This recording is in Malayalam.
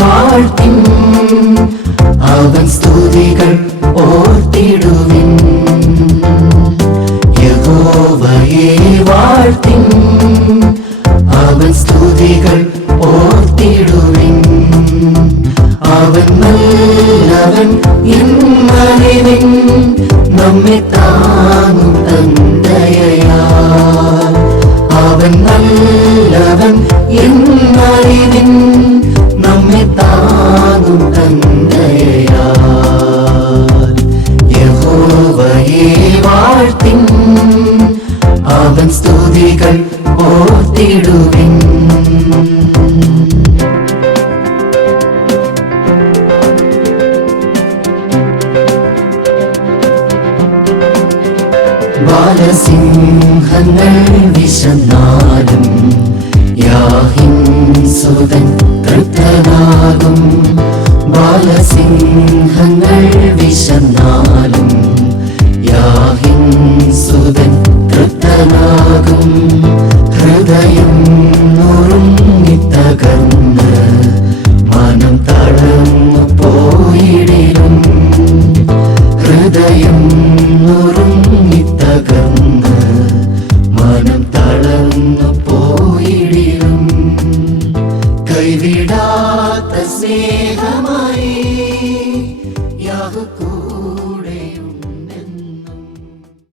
വാഴ്ത്തിൻ അവൻ സ്തുതികൾ ഓർത്തിടുവിൻ യഹോവയെ വാഴ്ത്തിൻ അവൻ സ്തുതികൾ ഓർത്തിടുവിൻ അവൻ നല്ലവൻ എന്നറിവിൻ നമ്മെ താങ്ങും തന്തയാ അവൻ നല്ലവൻ എന്നറിവിൻ നമ്മെ താങ്ങും തന്തയാ യഹോവയെ വാഴ്ത്തിൻ അവൻ സ്തുതികൾ ഓർത്തിടുവിൻ ബാലസിംഹങ്ങൾ വിശന്നാലും യാഹിൻ സുതൻ തൃപ്തനാകും ബാലസിംഹങ്ങൾ വിശന്നാലും യാഹിൻ സുതൻ തൃപ്തനാകും ഹൃദയം നുറുങ്ങിത്തകർന്ന് മനം തളർന്നു പോയിടിലും ഹൃദയം നുറുങ്ങിത്തകർന്ന് മനം തളർന്നു പോയിടിലും കൈവിടാത്ത സ്നേഹമായി